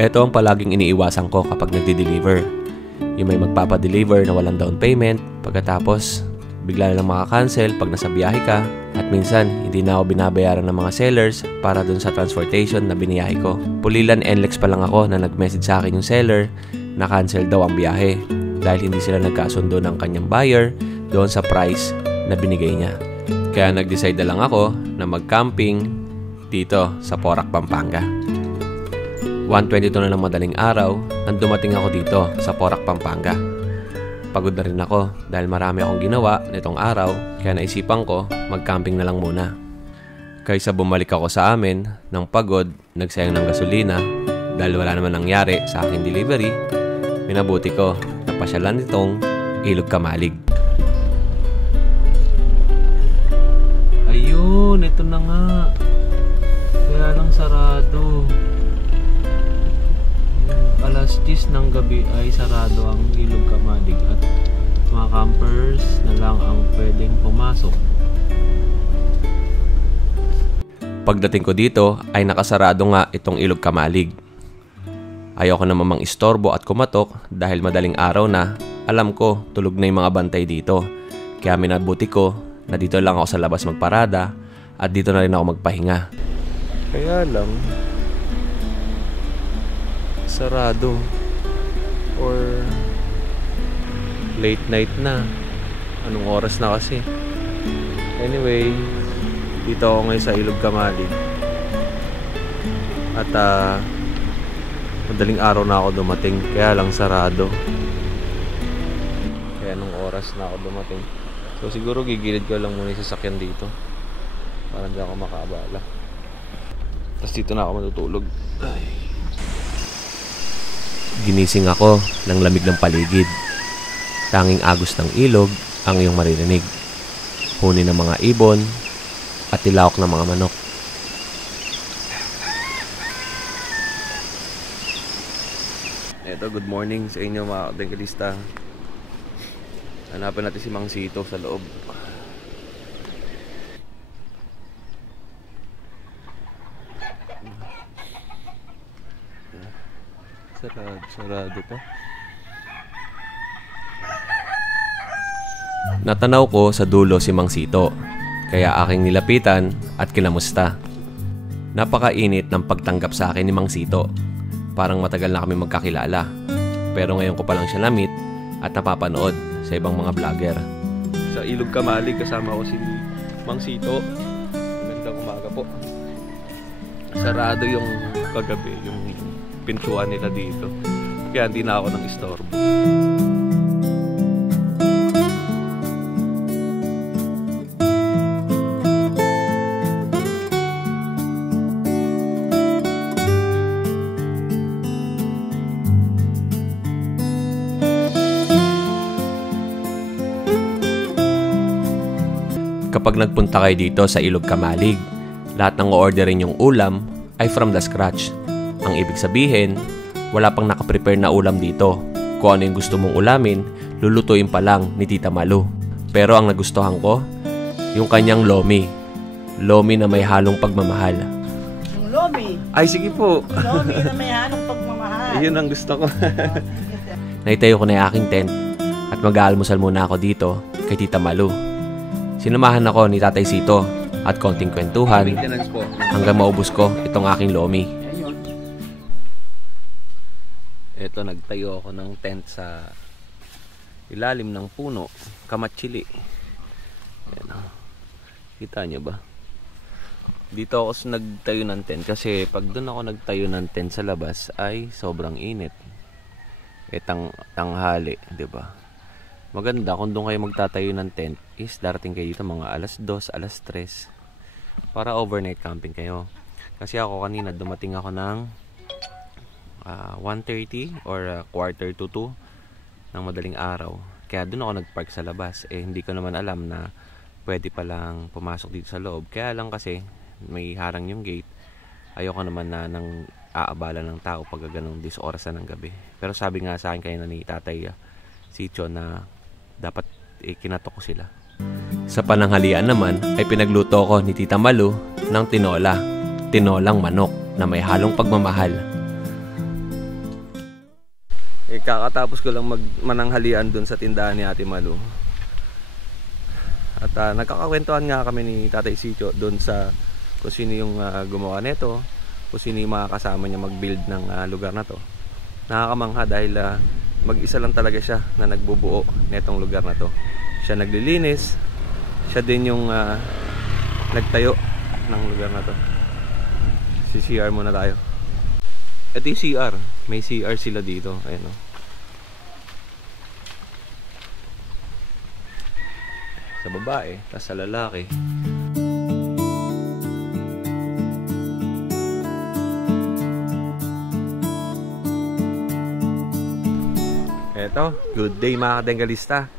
Ito ang palaging iniiwasan ko kapag nagdi-deliver. Yung may magpapadeliver na walang down payment, pagkatapos bigla na lang makakancel pag nasa biyahe ka, at minsan hindi na ako binabayaran ng mga sellers para dun sa transportation na biniyahe ko. Pulilan NLEX pa lang ako na nag-message sa akin yung seller na cancel daw ang biyahe dahil hindi sila nagkasundo ng kanyang buyer doon sa price na binigay niya. Kaya nag-decide na lang ako na mag-camping dito sa Porac, Pampanga. 1:22 na ng madaling araw nang dumating ako dito sa Porac, Pampanga. Pagod na rin ako dahil marami akong ginawa nitong araw, kaya naisipan ko mag-camping na lang muna. Kaysa bumalik ako sa amin ng pagod, nagsayang ng gasolina dahil wala naman nangyari sa aking delivery, minabuti ko na pasyalan itong Ilog Kamalig. Ayun, ito na nga. Kaya lang sarado. Alas 10 ng gabi ay sarado ang Ilog Kamalig at mga campers na lang ang pwedeng pumasok. Pagdating ko dito ay nakasarado nga itong Ilog Kamalig. Ayoko na mamang istorbo at kumatok dahil madaling araw na. Alam ko tulog na yung mga bantay dito. Kaya minabuti ko na dito lang ako sa labas magparada at dito na rin ako magpahinga. Kaya lang sarado or late night na. Anong oras na kasi? Anyway, dito ako ngayon sa Ilog Kamalig at madaling araw na ako dumating, kaya lang sarado. Kaya anong oras na ako dumating, so siguro gigilid ko lang muna yung sasakyan dito para hindi ako makaabala, tapos dito na ako matutulog. Ay. Ginising ako ng lamig ng paligid. Tanging agos ng ilog ang iyong maririnig. Huni ng mga ibon at tilawak ng mga manok. Eto, good morning sa inyo mga bengkalista. Hanapin natin si Mang Sito sa loob. Sarado pa. Natanaw ko sa dulo si Mang Sito, kaya aking nilapitan at kinamusta. Napakainit ng pagtanggap sa akin ni Mang Sito. Parang matagal na kami magkakilala, pero ngayon ko pa lang siya na-meet at napapanood sa ibang mga vlogger. Sa Ilog Kamalig kasama ko si Mang Sito. Magandang umaga po. Sarado yung kagabi, yung pintuan nila dito, kaya hindi na ako nang istorbo. Kapag nagpunta kayo dito sa Ilog Kamalig, lahat ng o-orderin yung ulam ay from the scratch. Ang ibig sabihin, wala pang nakaprepare na ulam dito. Kung ano yung gusto mong ulamin, lulutuin pa lang ni Tita Malu. Pero ang nagustuhan ko, yung kanyang lomi. Lomi na may halong pagmamahal. Yung lomi? Ay, sige po. Lomi na may halong pagmamahal. Yun ang gusto ko. Naitayo ko na yung aking tent at mag-aalmusal muna ako dito kay Tita Malu. Sinamahan ako ni Tatay Sito at konting kwentuhan hanggang maubos ko itong aking lomi. Ito, nagtayo ako ng tent sa ilalim ng puno, kamatsili. Ayan, kita nyo ba? Dito ako nagtayo ng tent kasi pag doon ako nagtayo ng tent sa labas ay sobrang init. Tanghali, 'di ba? Maganda kung doon kayo magtatayo ng tent is darating kayo dito mga alas 2, alas 3 para overnight camping kayo. Kasi ako kanina dumating ako ng 1:30 or 1:45 ng madaling araw. Kaya doon ako nagpark sa labas. Hindi ko naman alam na pwede palang pumasok dito sa loob. Kaya lang kasi may harang yung gate. Ayoko naman na nang aabala ng tao pag ganong oras na ng gabi. Pero sabi nga sa akin kayo na ni Tatay Sito na dapat kinatok ko sila. Sa pananghalian naman ay pinagluto ko ni Tita Malu ng tinolang manok na may halong pagmamahal. Kakatapos ko lang mananghalian dun sa tindahan ni Ate Malu. At nagkakakwentuhan nga kami ni Tatay Sitio dun sa kung sino yung gumawa nito, kung sino yung mga kasama niya mag-build ng lugar na to. Nakakamangha dahil mag-isa lang talaga siya na nagbubuo netong lugar na to. Siya naglilinis, siya din yung nagtayo ng lugar na to. CR muna tayo. Ito yung CR. May CR sila dito. Ayan o. Sa babae, tapos sa lalaki. Eto, good day mga kadenggalista.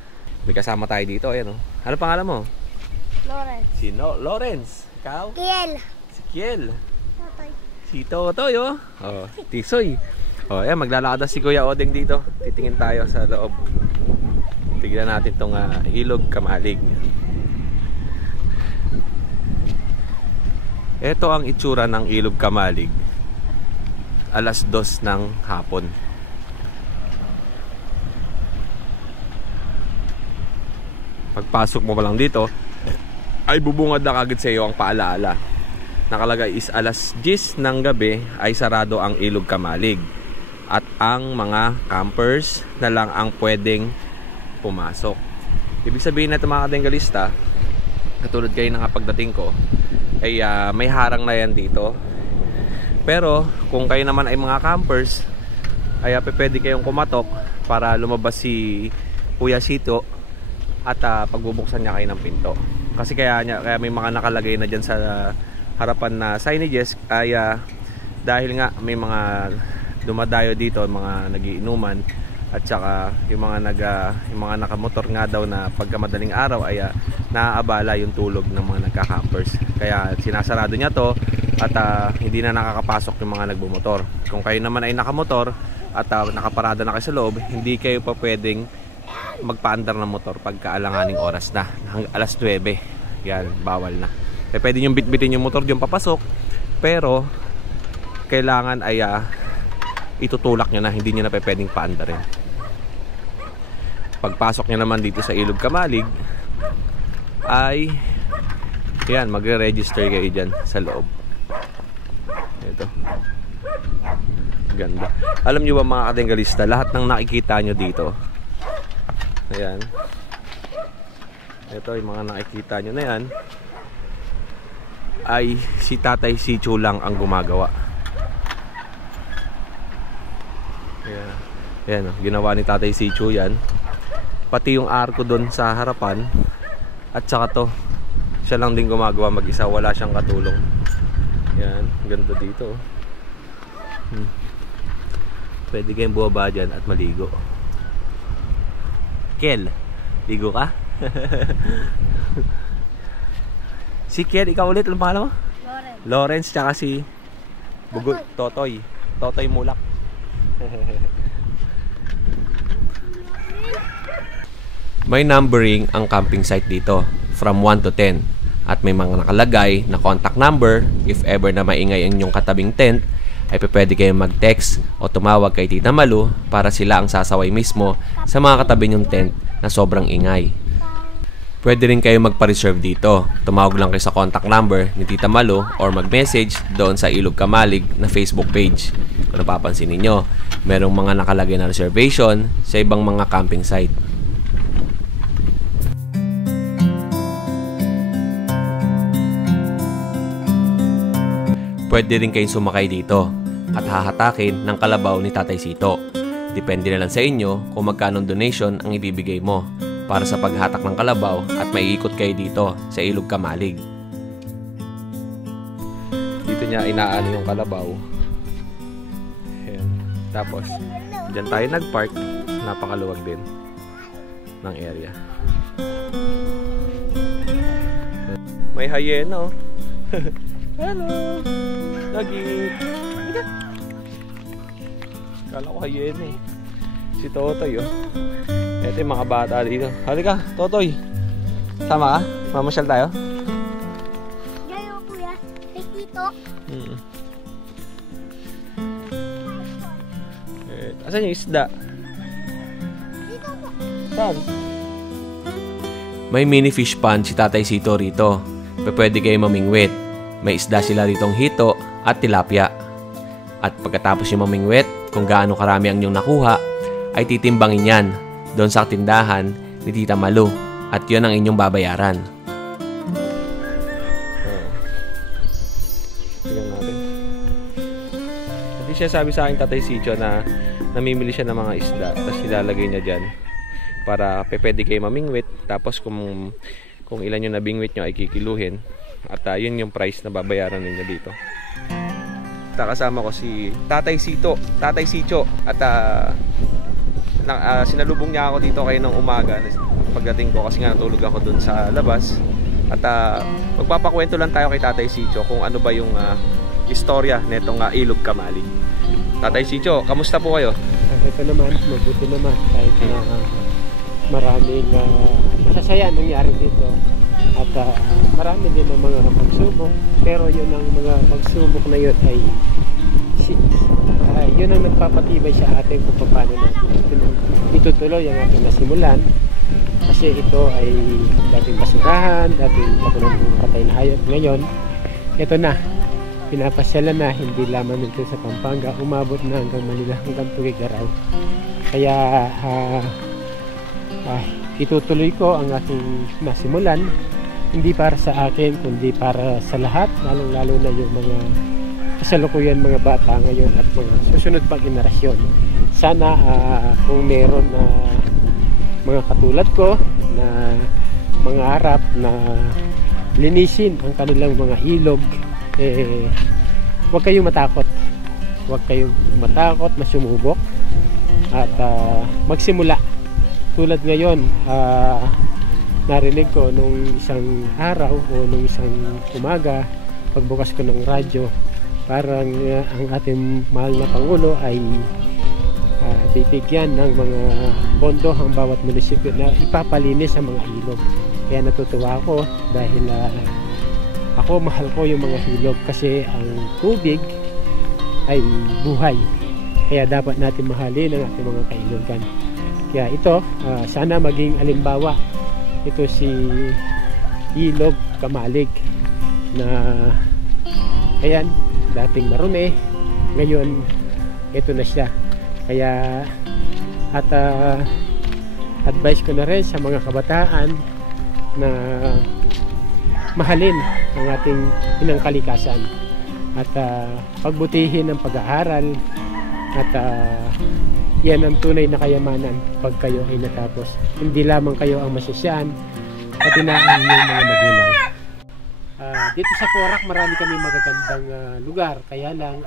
May kasama tayo dito. Ayan o. Ano pangalan mo? Lawrence. Sino? Lawrence. Ikaw? Kiel. Si Kiel. Totoy. Si Totoy, oh. Oh, Tisoy. Oh, ayan, maglalakad si Kuya Odeng dito. Titingin tayo sa loob. Tignan natin tong Ilog Kamalig. Ito ang itsura ng Ilog Kamalig. Alas 2 ng hapon. Pagpasok mo pa lang dito, ay bubungad na kagad sa iyo ang paalaala. Nakalagay is alas 10 ng gabi ay sarado ang Ilog Kamalig. At ang mga campers na lang ang pwedeng pumasok. Ibig sabihin na ito mga kadenggalista, katulad kayo ng pagdating ko, ay may harang na yan dito. Pero kung kayo naman ay mga campers, ay pwede kayong kumatok para lumabas si Kuya Sito at pagbubuksan niya kayo ng pinto. Kasi kaya may mga nakalagay na dyan sa harapan na signages ay dahil nga may mga dumadayo dito, mga nagiinuman at saka yung mga nakamotor nga daw na pagka madaling araw ay naaabala yung tulog ng mga nagka-campers. Kaya sinasarado niya to at hindi na nakakapasok yung mga nagbumotor. Kung kayo naman ay nakamotor at nakaparada na kayo sa loob, hindi kayo pa pwedeng magpaandar ng motor pagka alanganing oras na. Hanggang alas 9. Yan, bawal na. Pwede nyo bitbitin yung motor yung papasok, pero kailangan ay itutulak nyo na, hindi nyo na pwedeng paandarin. Pagpasok nyo naman dito sa Ilog Kamalig ay yan, magre-register kayo dyan sa loob. Ito, ganda. Alam nyo ba mga kadenggalista, lahat ng nakikita nyo dito, ayan, ito yung mga nakikita nyo na yan ay si Tatay Sitio lang ang gumagawa. Ayan, ginawa ni Tatay Sitio yan. Pati yung arko doon sa harapan at saka to, siya lang din gumagawa mag-isa, wala siyang katulong. Ayan, ganda dito. Pwede kayong bumaba dyan at maligo. Kel, ligo ka? Si Kel, ikaw ulit, anong pangalan mo? Lawrence. Lawrence, tsaka si Bugoy, Totoy. Totoy Mulak. May numbering ang camping site dito from 1 to 10. At may mga nakalagay na contact number. If ever na maingay ang inyong katabing tent, ay pwede kayong mag-text o tumawag kay Tita Malu para sila ang sasaway mismo sa mga katabi nyong tent na sobrang ingay. Pwede rin kayo magpa-reserve dito. Tumawag lang kayo sa contact number ni Tita Malu or mag-message doon sa Ilog Kamalig na Facebook page. Kung napapansin ninyo, merong mga nakalagay na reservation sa ibang mga camping site. Pwede rin kayong sumakay dito at hahatakin ng kalabaw ni Tatay Sito. Depende na lang sa inyo kung magkano donation ang ibibigay mo para sa paghatak ng kalabaw at maiikot kayo dito sa Ilog Kamalig. Dito niya inaano yung kalabaw. Ayan. Tapos, dyan tayo nagpark. Napakaluwag din ng area. May hyena, oh. Hello! Lagi! Kala ko hyena eh. Si Totoy, oh. Ito yung mga bata dito. Halika, Totoy. Sama ka? Mamasyal tayo? Yayo, kuya. Kay Tito. Asan yung isda? kalikasan. May mini fish pond si Tatay Sito rito. Pwede kayo mamingwit. May isda sila ditong hito at tilapia. At pagkatapos yung mamingwit, kung gaano karami ang inyong nakuha, ay titimbangin yan doon sa tindahan ni Tita Malu. At yun ang inyong babayaran. Tingnan natin. Hindi siya sabi sa akin, Tatay Sito, na namimili siya ng mga isda. Tapos ilalagay niya dyan para pwede kayo mamingwit. Tapos kung ilan yung nabingwit nyo ay kikiluhin. At yun yung price na babayaran ninyo dito. Kasama ko si Tatay Sito, Tatay Sito. At sinalubong niya ako dito kayo ng umaga pagdating ko kasi nga natulog ako dun sa labas. At magpapakwento lang tayo kay Tatay Sito kung ano ba yung istorya netong Ilog Kamalig. Tatay Sito, kamusta po kayo? Ito naman, mabuti naman kahit na maraming masasaya nangyari dito. At marami din ang mga pagsubok, pero yun ang mga pagsubok na yun ay yun ang nagpapatibay sa atin kung paano natin itutuloy ang ating nasimulan. Kasi ito ay dating basurahan, dating katulad ng patay na hayop. Ngayon, ito na, pinapasyalan na, hindi lamang dito sa Pampanga, umabot na hanggang Manila, hanggang Tugigaraw. Kaya itutuloy ko ang ating nasimulan, hindi para sa akin kundi para sa lahat, lalong-lalo na yung mga kasalukuyan mga bata ngayon at mga susunod pang generasyon. Sana kung meron na mga katulad ko na mga harap na linisin ang kanilang mga ilog, huwag kayong matakot. Huwag kayong matakot, masumubok at magsimula. Tulad ngayon, narinig ko nung isang araw o nung isang umaga, pagbukas ko ng radyo, parang ang ating mahal na Pangulo ay bibigyan ng mga pondo ang bawat munisipyo na ipapalinis ang mga ilog. Kaya natutuwa ako dahil ako mahal ko yung mga ilog kasi ang tubig ay buhay. Kaya dapat natin mahalin ang ating mga kailogan. Kaya ito, sana maging alimbawa. Ito si Ilog Kamalig na ayan, dating marumi, ngayon ito na siya. Kaya at advice ko na rin sa mga kabataan na mahalin ang ating inang kalikasan at pagbutihin ang pag-aaral at yan ang tunay na kayamanan pag kayo ay natapos. Hindi lamang kayo ang masasyan at inaan yung mga magulang. Dito sa Porac marami kami magagandang lugar, kaya lang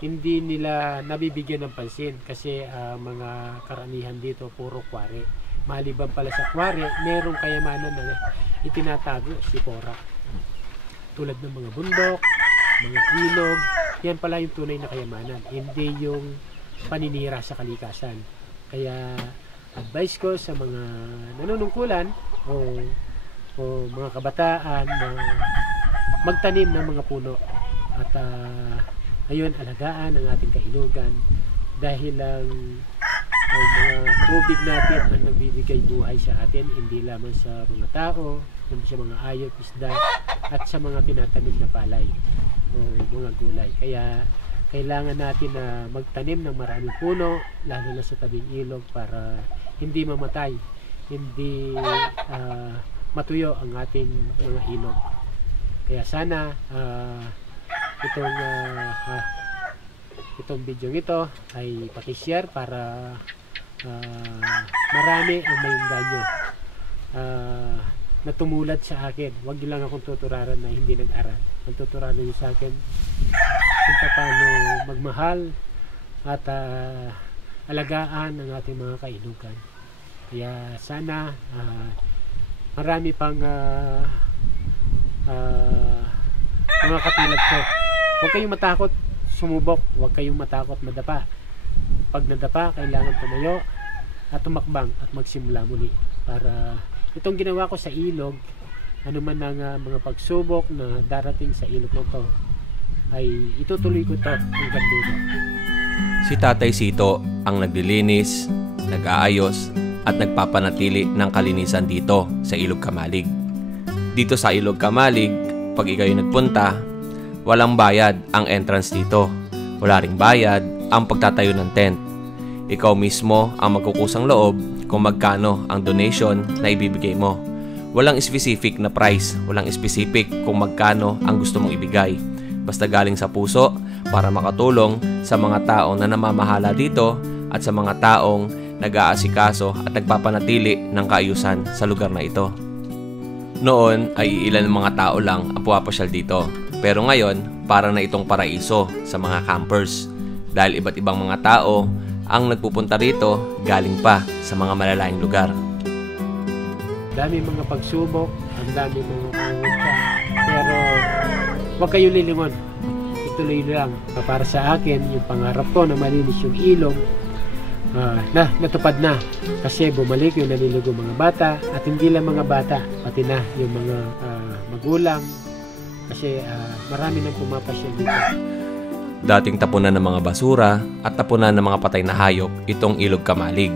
hindi nila nabibigyan ng pansin kasi mga karamihan dito puro kware. Maliban pala sa kware, merong kayamanan na itinatago si Porac. Tulad ng mga bundok, mga ilog, yan pala yung tunay na kayamanan, hindi yung paninira sa kalikasan. Kaya advice ko sa mga nanunungkulan o mga kabataan na magtanim ng mga puno at ayun, alagaan ang ating kailugan dahil ang mga tubig natin ang nagbibigay buhay sa atin, hindi lamang sa mga tao kundi sa mga hayop, isda at sa mga tinatanim na palay o mga gulay. Kaya kailangan natin na magtanim ng maraming puno, lalo na sa tabing ilog para hindi mamatay, hindi matuyo ang ating mga ilog. Kaya sana itong video ito ay paki-share para marami ang maingganyo na tumulad sa akin. Huwag niyo lang akong tuturaran na hindi nag-aral. Ang tuturaran niyo sa akin kung paano magmahal at alagaan ang ating mga kainugan. Kaya sana marami pang mga katulad ko. Huwag kayong matakot sumubok, huwag kayong matakot madapa. Pag nadapa, kailangan tumayo at tumakbang at magsimula muli para itong ginawa ko sa ilog, ano man ang mga pagsubok na darating sa ilog na to, ay itutuloy ko ito hanggang dulo. Si Tatay Sito ang naglilinis, nag-aayos at nagpapanatili ng kalinisan dito sa Ilog Kamalig. Dito sa Ilog Kamalig, pag ikaw nagpunta, walang bayad ang entrance dito. Wala ring bayad ang pagtatayo ng tent. Ikaw mismo ang magkukusang loob kung magkano ang donation na ibibigay mo. Walang specific na price, walang specific kung magkano ang gusto mong ibigay. Basta galing sa puso para makatulong sa mga taong na namamahala dito at sa mga taong nag-aasikaso at nagpapanatili ng kaayusan sa lugar na ito. Noon ay ilan ng mga tao lang ang pumapasyal dito. Pero ngayon, para na itong paraiso sa mga campers. Dahil iba't ibang mga tao ang nagpupunta rito galing pa sa mga malalayang lugar. Dami mga pagsubok, ang dami mga pangunta. Pero huwag kayo lilingon. Ituloy lang. Para sa akin, yung pangarap ko na malinis yung ilog, natupad na. Kasi bumalik yung naliligo mga bata at hindi lang mga bata, pati na yung mga magulang. Kasi marami nang pumapasyal dito. Dating tapunan ng mga basura at tapunan ng mga patay na hayop itong Ilog Kamalig.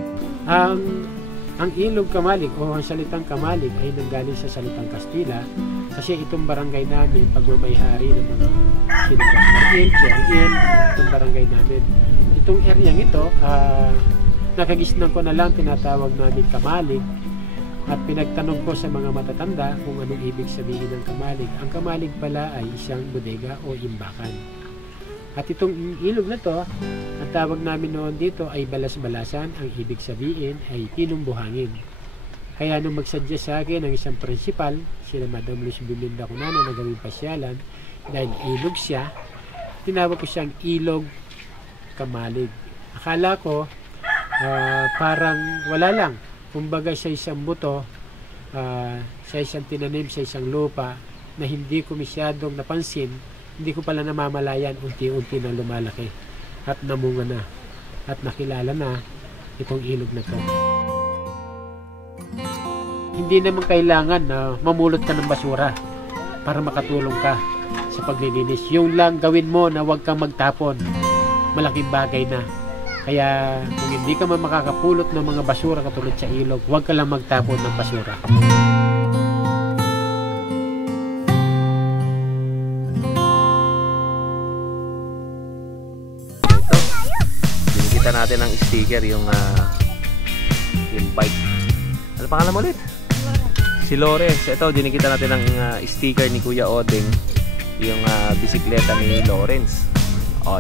Ang Ilog Kamalig o ang salitang Kamalig ay nanggaling sa salitang Kastila kasi itong barangay namin pagmamayari ng mga Sinitas Maril, Cheril, itong barangay namin. Itong area ito, nakagisnan ko na lang tinatawag namin Kamalig at pinagtanong ko sa mga matatanda kung anong ibig sabihin ng Kamalig. Ang Kamalig pala ay isang bodega o imbakan. At itong ilog na to, ang tawag namin noon dito ay balas-balasan. Ang ibig sabihin ay pinumbuhangin. Kaya nung magsadya sa akin ang isang prinsipal, sila Madam Luz Biminda Cunano na gawing pasyalan, dahil ilog siya, tinawag ko siyang Ilog Kamalig. Akala ko parang wala lang. Kumbaga sa isang buto, sa isang tinanim, sa isang lupa na hindi ko masyadong napansin, hindi ko pala namamalayan, unti-unti na lumalaki at namunga na at nakilala na itong ilog na to. Hindi naman kailangan na mamulot ka ng basura para makatulong ka sa paglilinis. Yung lang gawin mo na huwag kang magtapon, malaking bagay na. Kaya kung hindi ka man makakapulot ng mga basura katulad sa ilog, huwag ka lang magtapon ng basura. Dinikita natin ang sticker yung bike. Ano pangalan mo ulit? Si Lawrence. Ito, dinikita natin ang sticker ni Kuya Oding, yung bisikleta ni Lawrence.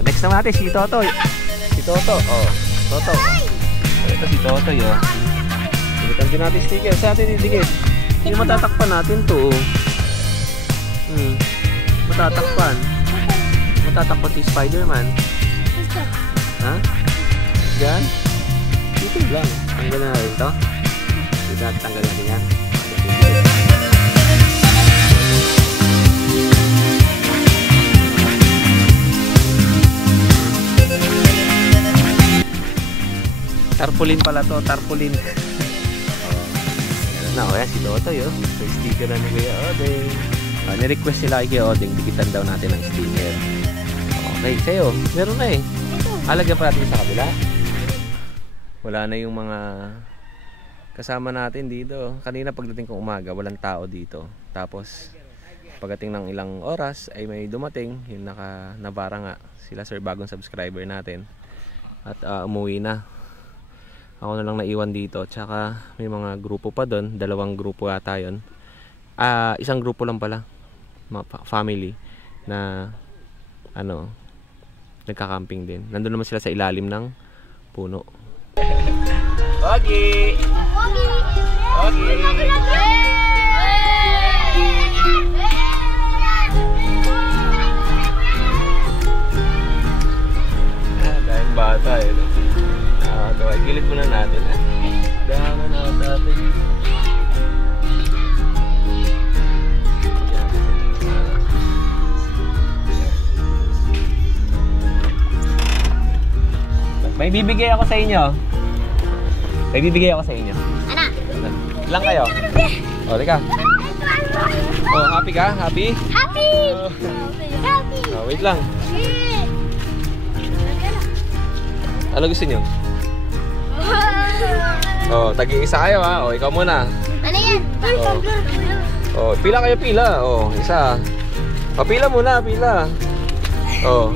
Next naman natin si Toto. Si Toto. Toto. Ito si Toto, yun. Dinikitan din natin sticker. Sa atin didikit. Hindi matatakpan natin to. Matatakpan. Matatakpan si Spider-Man. Ha? Diyan? Dito lang. Tanggalin na rin to. Dito natin tanggalin natin yan. Tarpaulin pala to, tarpaulin. Yan si Toto yun. May sticker na ni Kuya Oding. Ni-request sila kay Kuya Oding, dikitan daw natin ang sticker. Okay, sa'yo, meron na eh. Halagyan pa natin sa kabila. Wala na yung mga kasama natin dito. Kanina pagdating kong umaga, walang tao dito. Tapos, pagdating ng ilang oras, ay may dumating. Yung nabara nga sila, sir, bagong subscriber natin. At umuwi na. Ako na lang naiwan dito. Tsaka may mga grupo pa doon. 2 grupo ata yun. Isang grupo lang pala. Family. Na nagka-camping din. Nandun naman sila sa ilalim ng puno. Ogi! Ogi! Dahil bata eh. Gilid muna natin. Dahanan natin. May bibigay ako sa inyo. May bibigay ako sa inyo. Ana? Lang kayo. Teka. Happy ka? Happy? Happy! Happy! Wait lang. Ano gusto nyo? Oh, tagi-isa kayo ha. Oh, ikaw muna. Ano yan? Oh, pila kayo, pila. Oh, isa. Oh, pila muna, pila. Oh.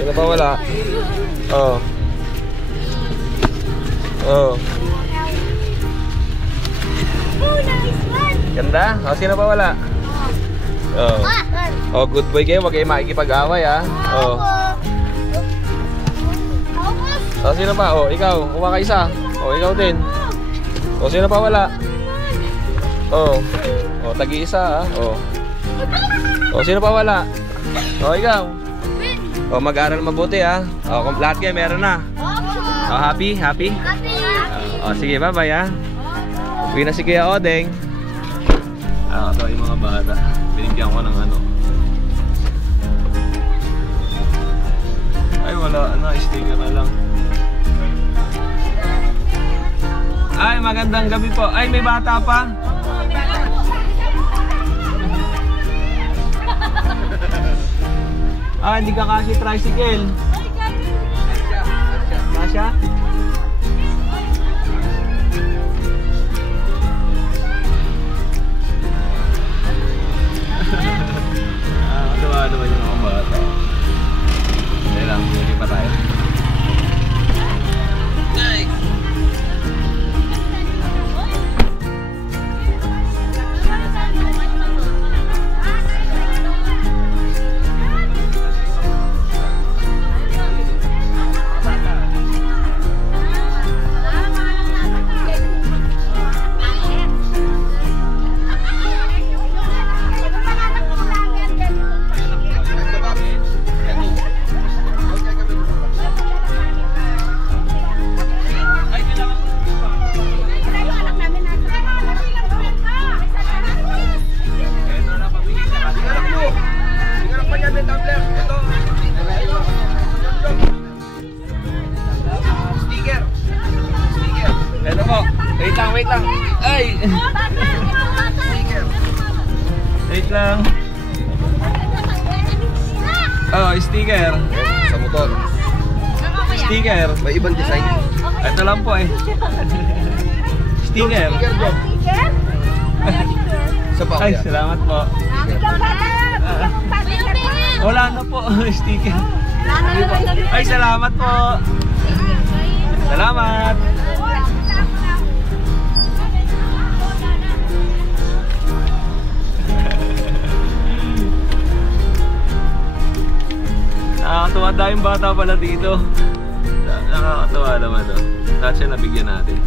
Sino pa wala? Oh. Oh. Oh, nice one. Ganda? Oh, sino pa wala? Oh. Oh, good boy kayo. Huwag kayo makikipag-away ha. Oh. Oh, sino pa? Oh, ikaw. Kuha ka isa. Oh, ikaw din. Oh, sino pa wala? Oh. Oh, tagi-isa ha. Oh. Oh, sino pa wala? Oh, ikaw. Oh, mag-aral mabuti ha. Oh, lahat kayo meron na. Oh, happy? Happy? Oh, sige, bye-bye ha. Uwi na si Kuya Odeng. Ito yung mga bata. Binigyan ko ng ano. Ay, wala na. Sticker na lang. Ay, magandang gabi po. Ay, may bata pa. Ah, hindi ka kasi tricycle. Kasya? Matuwa naman yung mga bata. Hindi lang, hindi pa tayo. Wait lang. Ay! Wait lang. Oh, sticker. Sa motor. Sticker. May ibang design. Ito lang po eh. Sticker. Sa pa Ay, kuya. salamat po. Wala na po. Sticker. Ay, salamat po. Salamat. Nakakatuwa tayong bata pala dito. Nakakatuwa naman to. Lahat siya nabigyan natin.